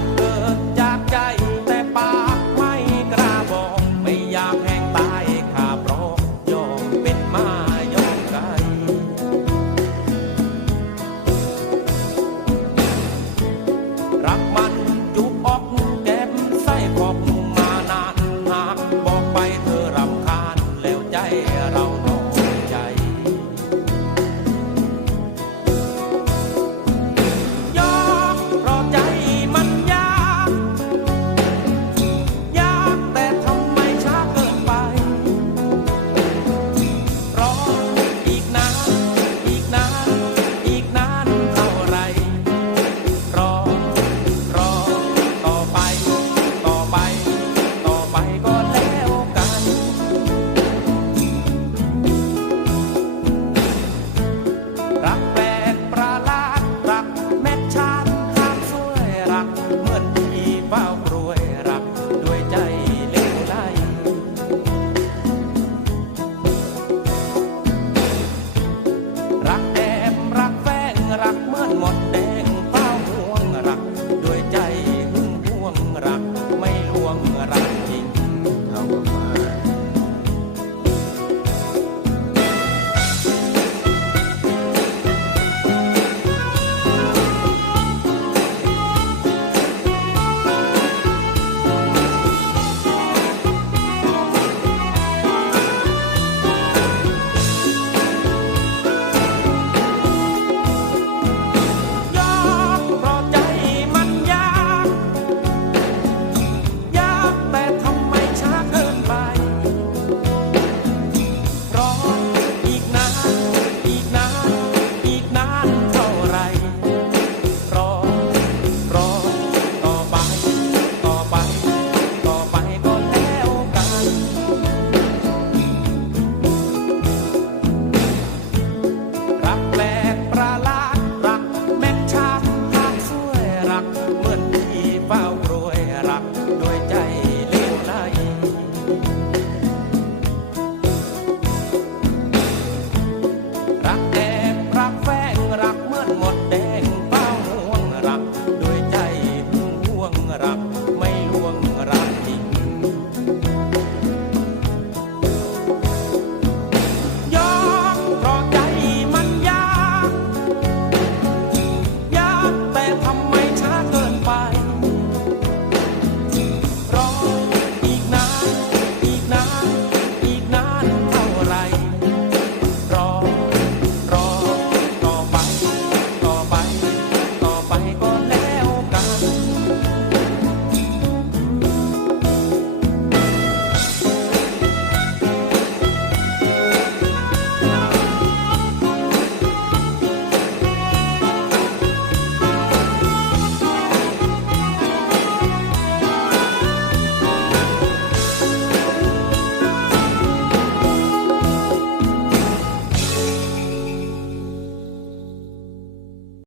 back.